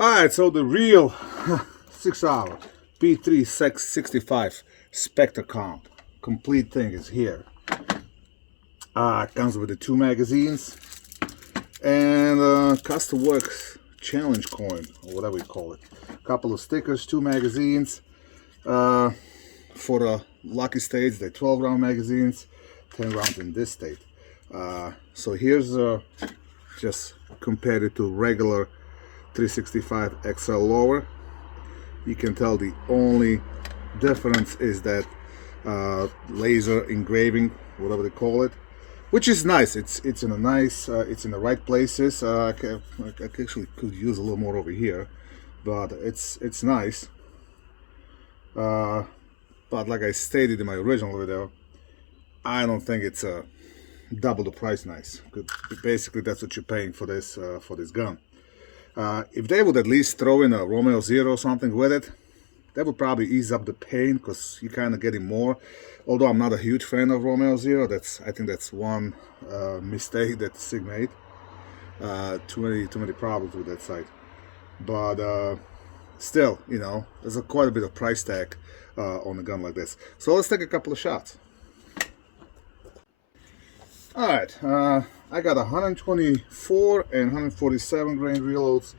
Alright, so the real 6-hour P365 Spectre Comp complete thing is here. It comes with the 2 magazines and Custom Works challenge coin, or whatever you call it. A couple of stickers, 2 magazines. For the lucky states, they're 12-round magazines, 10 rounds in this state. So here's just compared it to regular 365 XL lower. You can tell the only difference is that laser engraving, whatever they call it, which is nice. It's in a nice, it's in the right places. I actually could use a little more over here, but it's nice. But like I stated in my original video, I don't think it's double the price nice. Basically, that's what you're paying for this gun. If they would at least throw in a Romeo Zero or something with it, that would probably ease up the pain, because you're kind of getting more. Although I'm not a huge fan of Romeo Zero, I think that's one mistake that Sig made. Too many problems with that sight. But still, you know, there's quite a bit of price tag on a gun like this. So let's take a couple of shots. Alright, I got 124 and 147 grain reloads.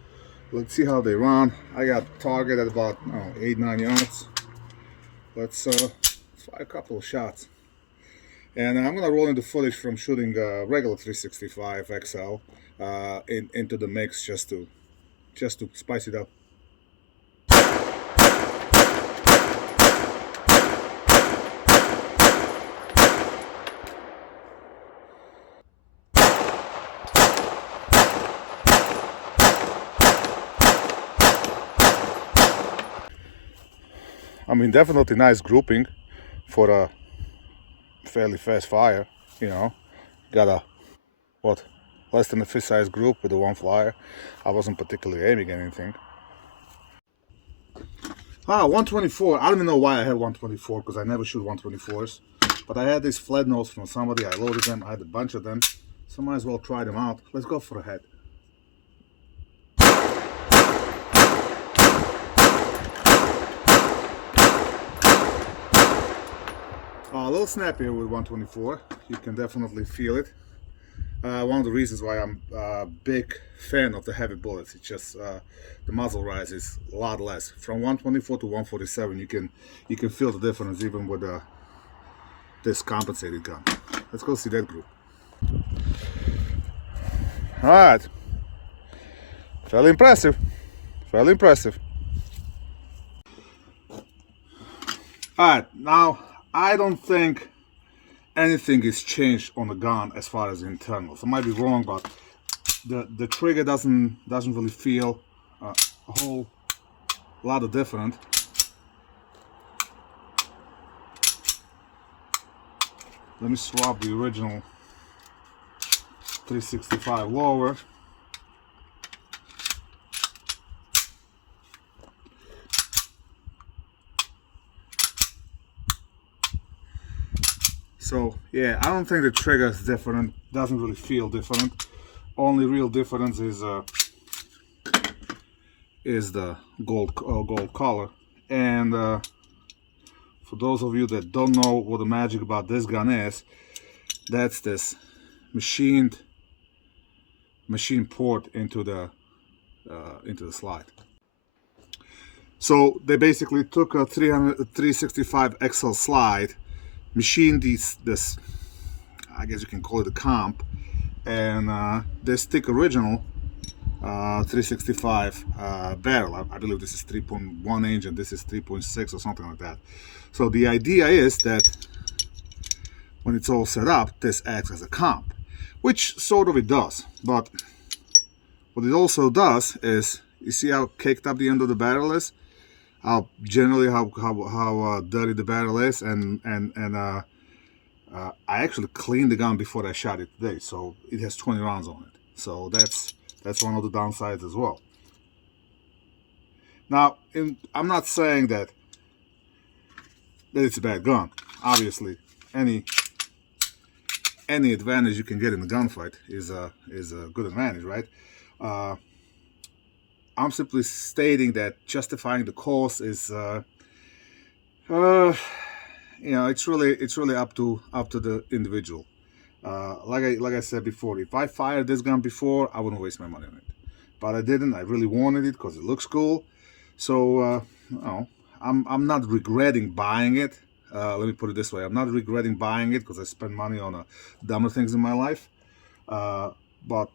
Let's see how they run. I got target at about 8-9 yards. Let's fire a couple of shots. And I'm gonna roll in the footage from shooting regular 365 XL into the mix just to spice it up. I mean, definitely nice grouping for a fairly fast fire, you know. Got a, what, less than a fist-size group with the 1 flyer. I wasn't particularly aiming at anything. 124. I don't even know why I had 124, because I never shoot 124s. But I had these flat nose from somebody. I loaded them. I had a bunch of them. So might as well try them out. Let's go for a head. A little snappier with 124. You can definitely feel it. One of the reasons why I'm a big fan of the heavy bullets, it's just the muzzle rise is a lot less. From 124 to 147, you can feel the difference even with this compensated gun. Let's go see that group. All right, fairly impressive. Fairly impressive. All right, now I don't think anything is changed on the gun as far as internals. I might be wrong, but the trigger doesn't really feel a whole lot of different. Let me swap the original 365 lower. So yeah, I don't think the trigger is different. Doesn't really feel different. Only real difference is the gold color. And for those of you that don't know what the magic about this gun is, that's this machine port into the slide. So they basically took a 365 XL slide, machined this, I guess you can call it a comp, and they stick original 365 barrel. I believe this is 3.1 inch and this is 3.6 or something like that. So the idea is that when it's all set up, this acts as a comp, which sort of it does. But what it also does is, you see how caked up the end of the barrel is, how generally how dirty the barrel is, and I actually cleaned the gun before I shot it today, so it has 20 rounds on it. So that's one of the downsides as well. Now, I'm not saying that it's a bad gun. Obviously, any advantage you can get in the gunfight is a good advantage, right? I'm simply stating that justifying the cost is, it's really up to the individual. Like I said before, if I fired this gun before, I wouldn't waste my money on it. But I didn't. I really wanted it because it looks cool. So I'm not regretting buying it. Let me put it this way: I'm not regretting buying it because I spent money on dumber things in my life. But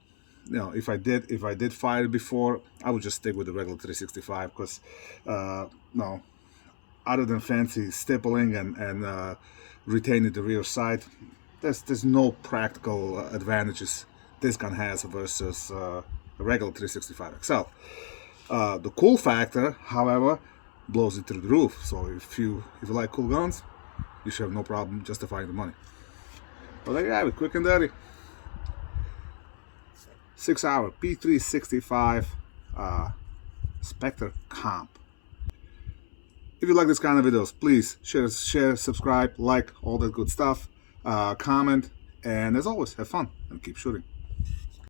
if I did fire it before, I would just stick with the regular 365 because no, other than fancy stippling and retaining the rear sight, there's no practical advantages this gun has versus a regular 365 XL. The cool factor, however, blows it through the roof. So if you like cool guns, you should have no problem justifying the money. But there you have it, quick and dirty. 6-hour P365 Spectre Comp. If you like this kind of videos, please share, subscribe, like, all that good stuff. Comment, and as always, have fun and keep shooting.